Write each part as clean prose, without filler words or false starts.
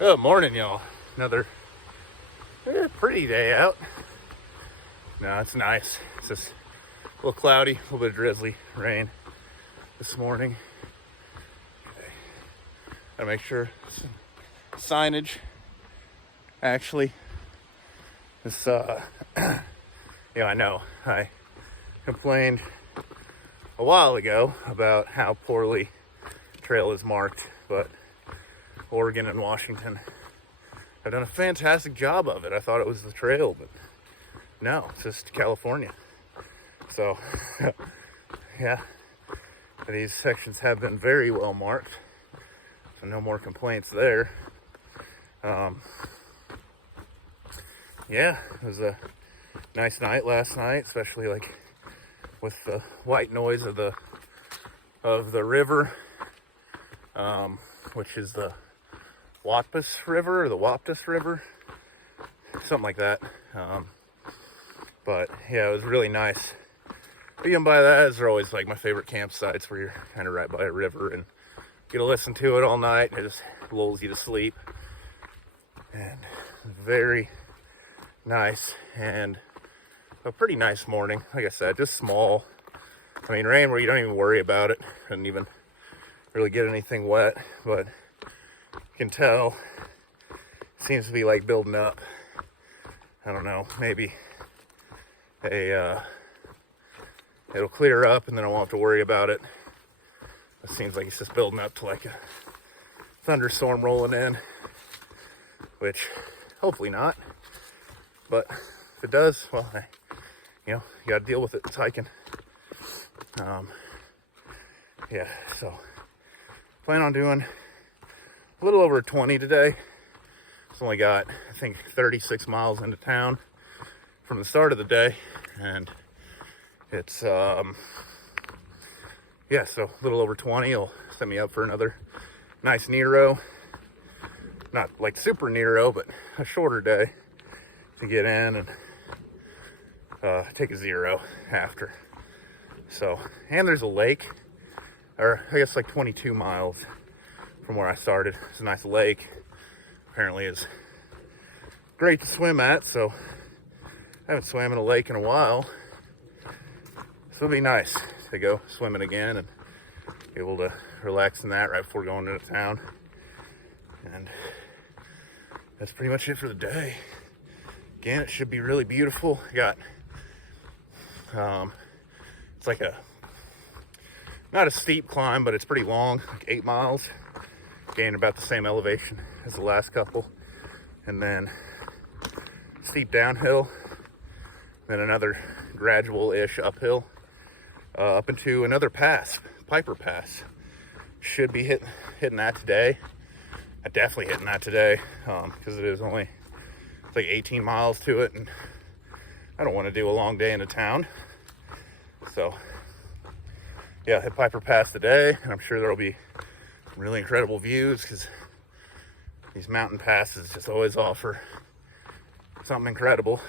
Good morning, y'all. Another pretty day out. No, it's nice. It's just a little cloudy, a little bit of drizzly rain this morning. Okay. Gotta make sure signage. Actually, this yeah, I know I complained a while ago about how poorly the trail is marked, but Oregon and Washington have done a fantastic job of it. I thought it was the trail, but no, it's just California. So, yeah, these sections have been very well marked, so no more complaints there. Yeah, it was a nice night last night, especially like with the white noise of the river, which is the Waptus River or the Waptus River, something like that. But yeah, it was really nice. Being by that is always like my favorite campsites, where you're kind of right by a river and get to listen to it all night. It just lulls you to sleep. And very nice, and a pretty nice morning. Like I said, just small. I mean, rain where you don't even worry about it and even really get anything wet, but you can tell it seems to be like building up. I don't know, maybe it'll clear up and then I won't have to worry about it. It seems like it's just building up to like a thunderstorm rolling in, which hopefully not, but if it does, well, you gotta deal with it. It's hiking. Yeah, so plan on doing a little over 20 today. It's only got, I think, 36 miles into town from the start of the day, and it's yeah, so a little over 20 will set me up for another nice Nero. Not like super Nero, but a shorter day to get in and take a zero after. So, and there's a lake, or I guess like 22 miles from where I started. It's a nice lake. Apparently is great to swim at, so I haven't swam in a lake in a while. So it'll be nice to go swimming again and be able to relax in that right before going into town. And that's pretty much it for the day. Again, it should be really beautiful. Got it's like not a steep climb, but it's pretty long, like 8 miles. Gained about the same elevation as the last couple, and then steep downhill, then another gradual-ish uphill, up into another pass, Piper Pass. Should be hitting that today. I'm definitely hitting that today, because it is only, it's like 18 miles to it, and I don't want to do a long day into town. So yeah, hit Piper Pass today, and I'm sure there'll be really incredible views, because these mountain passes just always offer something incredible.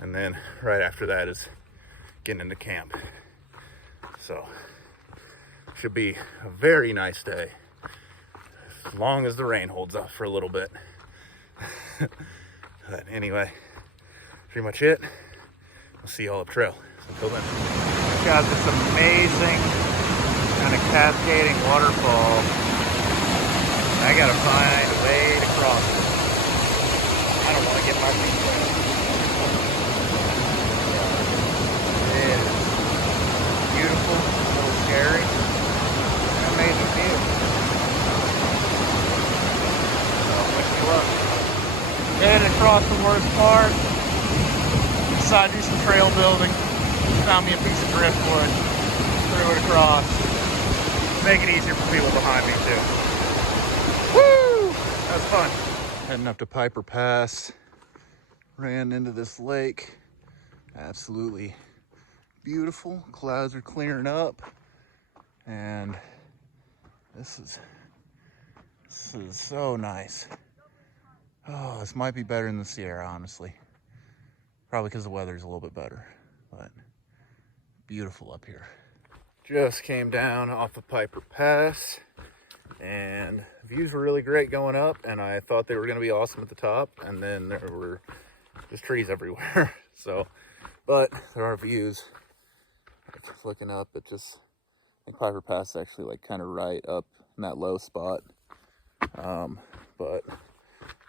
And then right after that is getting into camp. So should be a very nice day, as long as the rain holds up for a little bit. But anyway, pretty much it. I'll see y'all up trail. So until then. Got this amazing kind of cascading waterfall. I gotta find a way to cross it. I don't want to get my feet wet. It is beautiful, a little scary, and amazing view. So wish me luck. Headed across the worst part. Decided to do some trail building. Found me a piece of driftwood, threw it across. Make it easier for people behind me too. Woo! That was fun. Heading up to Piper Pass. Ran into this lake. Absolutely beautiful. Clouds are clearing up. And this is so nice. Oh, this might be better than the Sierra, honestly. Probably because the weather's a little bit better, but beautiful up here. Just came down off of Piper Pass, and views were really great going up, and I thought they were going to be awesome at the top, and then there were just trees everywhere. So, but there are views. Just looking up, it just, I think Piper Pass is actually like kind of right up in that low spot. But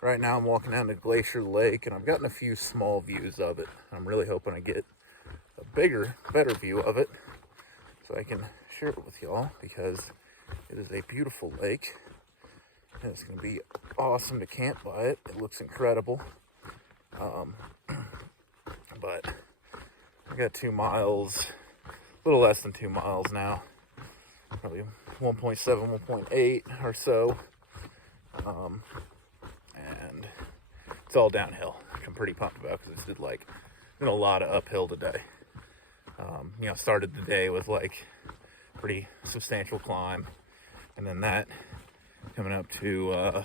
right now I'm walking down to Glacier Lake, and I've gotten a few small views of it. I'm really hoping I get a bigger, better view of it so I can share it with y'all, because it is a beautiful lake, and it's going to be awesome to camp by it. It looks incredible. But I got 2 miles, a little less than 2 miles now, probably 1.7, 1.8 or so, and it's all downhill, which I'm pretty pumped about, because it's been a lot of uphill today. You know, started the day with like pretty substantial climb, and then that coming up to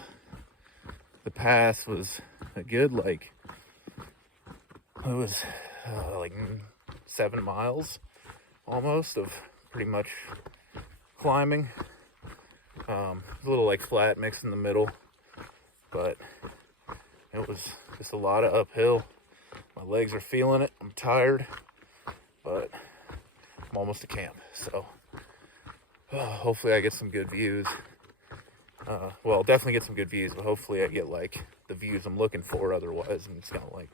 the pass was a good, like, it was like 7 miles almost of pretty much climbing. A little like flat mixed in the middle, but it was just a lot of uphill. My legs are feeling it. I'm tired, but I'm almost to camp, so hopefully I get some good views. Well, I'll definitely get some good views, but hopefully I get like the views I'm looking for. Otherwise, I'm just gonna like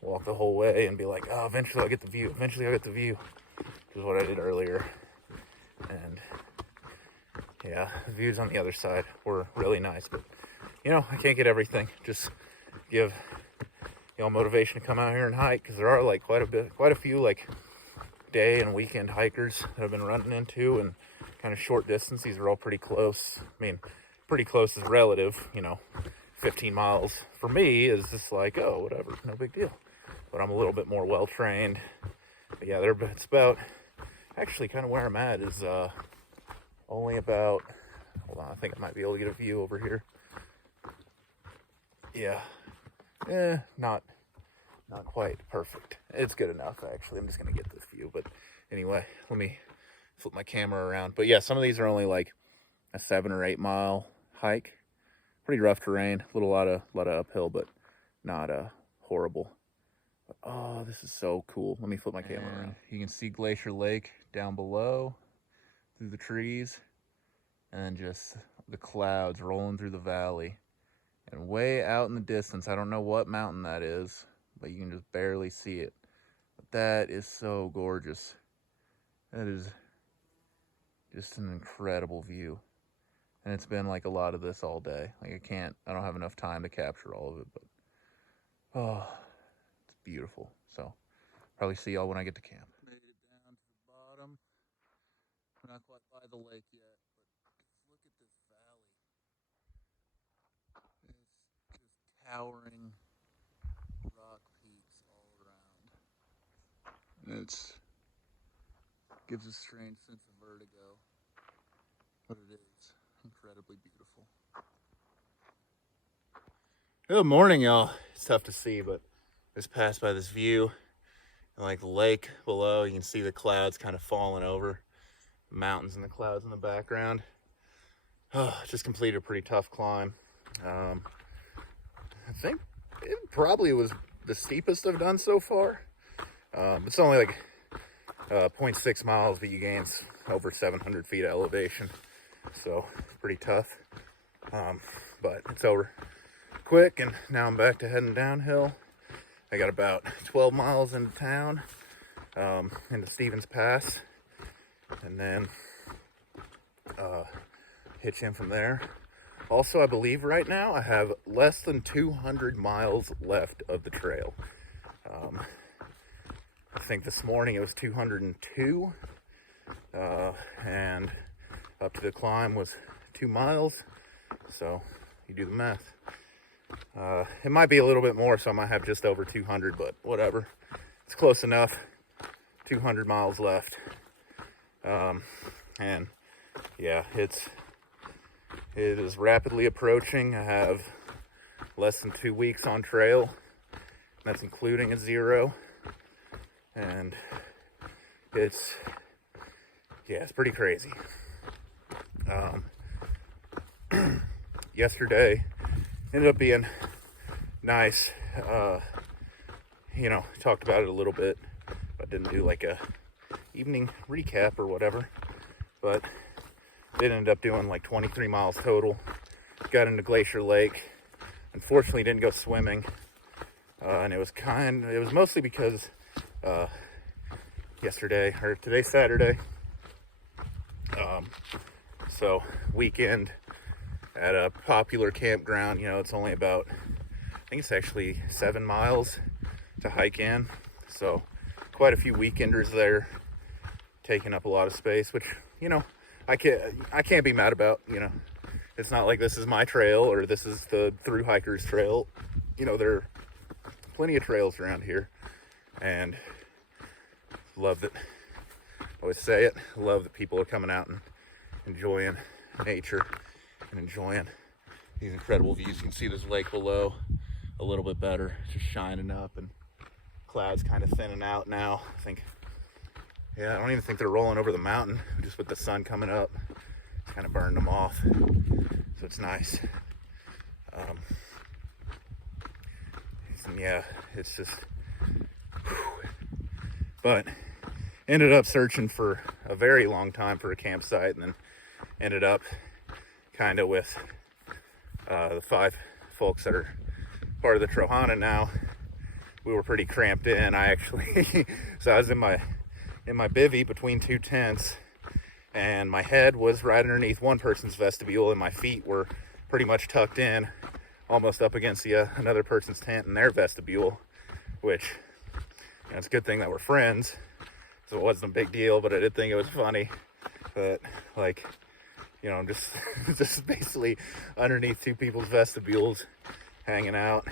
walk the whole way and be like, oh, eventually I'll get the view. Eventually I'll get the view, which is what I did earlier. And yeah, the views on the other side were really nice, but you know, I can't get everything. Just give y'all motivation to come out here and hike, because there are like quite a few like day and weekend hikers that I've been running into, and kind of short distance. These are all pretty close. I mean, pretty close is relative, you know. 15 miles for me is just like, oh, whatever, no big deal. But I'm a little bit more well trained. But yeah, it's about, actually kind of where I'm at is only about, hold on, I think I might be able to get a view over here. Yeah, not quite perfect. It's good enough, actually. I'm just gonna get this view, but anyway, let me flip my camera around. But yeah, some of these are only like a 7 or 8 mile hike. Pretty rough terrain, a lot of uphill, but not horrible. But, oh, this is so cool. Let me flip my camera around. You can see Glacier Lake down below through the trees, and just the clouds rolling through the valley. And way out in the distance, I don't know what mountain that is, but you can just barely see it. But that is so gorgeous. That is just an incredible view. And it's been like a lot of this all day. Like I don't have enough time to capture all of it, but oh, it's beautiful. So probably see y'all when I get to camp. Made it down to the bottom. We're not quite by the lake yet, but look at this valley. It's just towering rock peaks all around. And it gives a strange sense of vertigo, but it is incredibly beautiful. Good morning, y'all. It's tough to see, but just passed by this view, and like the lake below, you can see the clouds kind of falling over, the mountains and the clouds in the background. Just completed a pretty tough climb. I think it probably was the steepest I've done so far. It's only like 0.6 miles, but you gain over 700 feet of elevation, so pretty tough. But it's over quick, and now I'm back to heading downhill. I got about 12 miles into town, into Stevens Pass, and then hitch in from there. Also, I believe right now I have less than 200 miles left of the trail. I think this morning it was 202, and up to the climb was 2 miles, so you do the math. It might be a little bit more, so I might have just over 200, but whatever. It's close enough. 200 miles left. And yeah, it is rapidly approaching. I have less than 2 weeks on trail. That's including a 0. And it's pretty crazy. yesterday ended up being nice. You know, talked about it a little bit, but didn't do like a evening recap or whatever. But did end up doing like 23 miles total. Got into Glacier Lake. Unfortunately, didn't go swimming, and it was mostly because today's Saturday. So weekend at a popular campground. You know, it's only about, I think it's actually 7 miles to hike in. So quite a few weekenders there, taking up a lot of space, which, you know, I can't be mad about. You know, it's not like this is my trail or this is the Thru-Hikers trail. You know, there are plenty of trails around here, and love that. I always say it. Love that people are coming out and enjoying nature and enjoying these incredible views. You can see this lake below a little bit better, just shining up, and clouds kind of thinning out now. I don't even think they're rolling over the mountain, just with the sun coming up. It's kind of burned them off, so it's nice. Yeah, it's just, but ended up searching for a very long time for a campsite, and then ended up kind of with the 5 folks that are part of the Thru-Hike now. We were pretty cramped in. So I was in my bivvy between 2 tents, and my head was right underneath one person's vestibule, and my feet were pretty much tucked in, almost up against another person's tent in their vestibule, which, you know, it's a good thing that we're friends, so it wasn't a big deal, but I did think it was funny that, like, you know, I'm just basically underneath 2 people's vestibules, hanging out.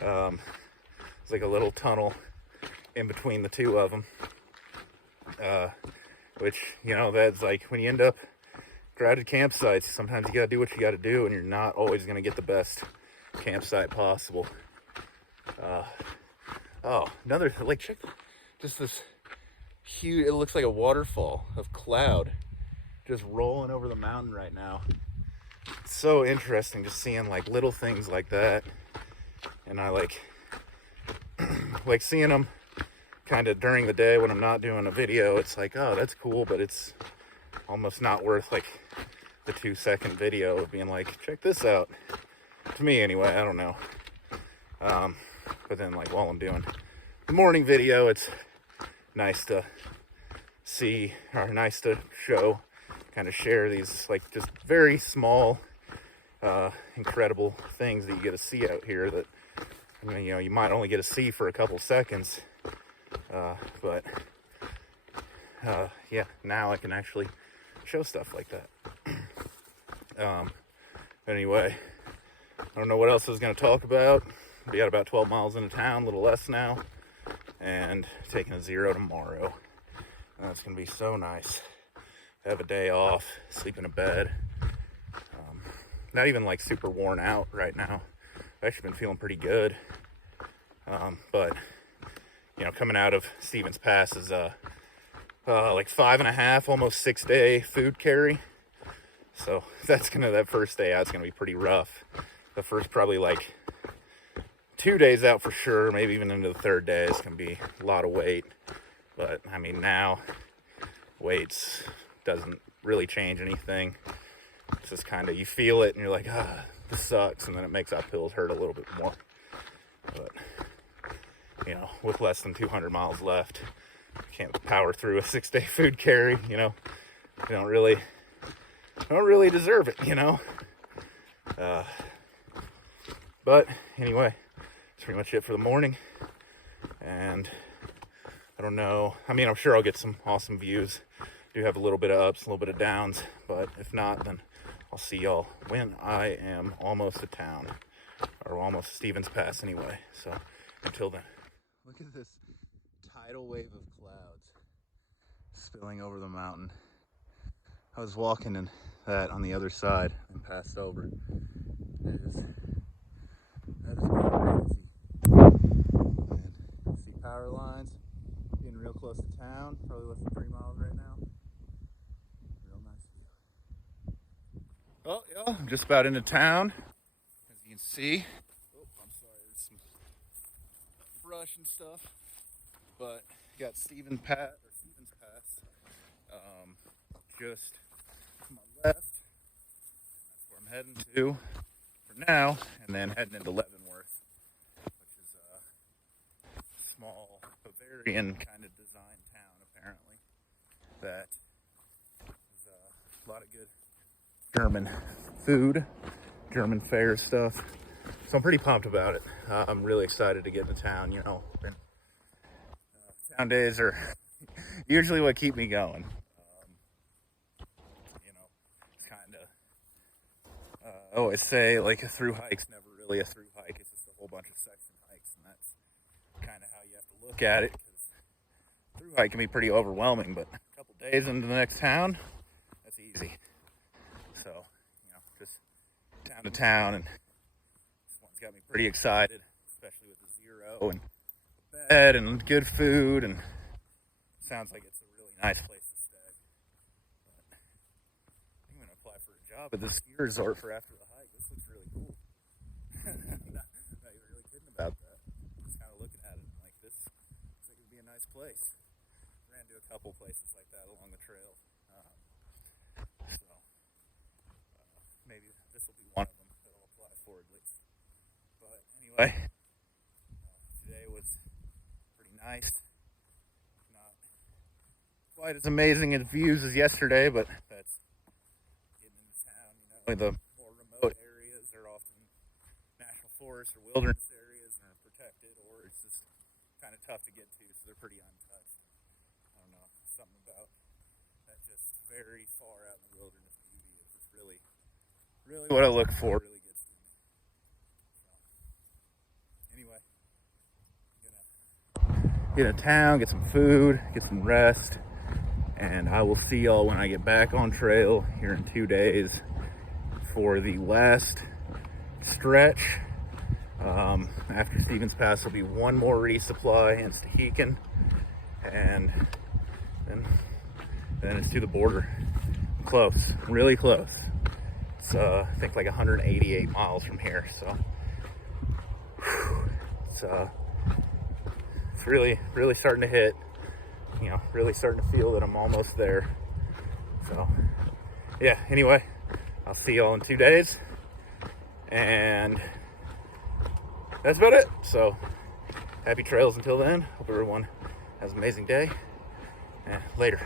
It's like a little tunnel in between the 2 of them. Which, you know, that's like when you end up crowded campsites, sometimes you gotta do what you gotta do, and you're not always gonna get the best campsite possible. Another, like, check just this huge, it looks like a waterfall of cloud just rolling over the mountain right now. It's so interesting just seeing like little things like that, and I like seeing them kind of during the day when I'm not doing a video. It's like, oh, that's cool, but it's almost not worth like the 2-second video of being like, check this out. To me anyway, I don't know. But then, like, while I'm doing the morning video, it's nice to see, or nice to show, kind of share these like just very small incredible things that you get to see out here that, I mean, you know, you might only get to see for a couple seconds. But yeah, now I can actually show stuff like that. Anyway, I don't know what else I was going to talk about. We got about 12 miles into town, a little less now, and taking a 0 tomorrow. That's going to be so nice. Have a day off, sleep in a bed. Not even like super worn out right now. I've actually been feeling pretty good. But you know, coming out of Stevens Pass is like 5.5, almost 6-day food carry. So that first day out is gonna be pretty rough. The first probably like 2 days out for sure, maybe even into the 3rd day is gonna be a lot of weight. But I mean, now weights doesn't really change anything. It's just kind of, you feel it and you're like, this sucks, and then it makes uphills hurt a little bit more. But you know, with less than 200 miles left, I can't power through a 6-day food carry. You know, I don't really deserve it, you know. But anyway, that's pretty much it for the morning. And I don't know, I mean, I'm sure I'll get some awesome views. Do have a little bit of ups, a little bit of downs, but if not, then I'll see y'all when I am almost to town, or almost Stevens Pass anyway. So until then. Look at this tidal wave of clouds spilling over the mountain. I was walking in that on the other side and passed over. That is crazy. And see power lines getting real close to town, probably less than 3 miles right now. Real nice view. Oh, yeah. Well, I'm just about into town, as you can see. Oh, I'm sorry, there's some brush and stuff, but got Stevens Pass, just to my left, and that's where I'm heading to for now, and then heading into Leavenworth, which is a small Bavarian kind of design town, apparently, that is a lot of good German food, German fair stuff. So I'm pretty pumped about it. I'm really excited to get into town. You know, town days are usually what keep me going. You know, it's kind of, I always say, like, a through hike's never really a through hike. It's just a whole bunch of section hikes, and that's kind of how you have to look at it. Because through hike can be pretty overwhelming, but a couple days into the next town, that's easy. So, you know, just town to town, and this one's got me pretty excited, especially with the zero and bed and good food, and sounds like it's a really nice place to stay. But I'm going to apply for a job at the ski resort for after the hike. This looks really cool. not even really kidding about that. Just kind of looking at it like this looks like it would be a nice place. Ran to a couple places like that along the trail. Maybe this will be one of them that I'll apply for at least. But anyway, today was pretty nice. Not quite as amazing as views as yesterday, but that's getting into town. You know, the more remote areas are often national forest or wilderness areas and are protected, or it's just kind of tough to get to, so they're pretty untouched. I don't know, something about that just very far out in the wilderness beauty is just really what I look for. Really gets to me. So, anyway, I'm gonna get into town, get some food, get some rest, and I will see y'all when I get back on trail here in 2 days for the last stretch. After Stevens Pass will be one more resupply in Thru-Hike, and then it's to the border. Close, really close. It's I think like 188 miles from here, so it's really starting to hit. You know, really starting to feel that I'm almost there. So yeah, anyway, I'll see y'all in 2 days, and that's about it. So happy trails until then. Hope everyone has an amazing day, and later.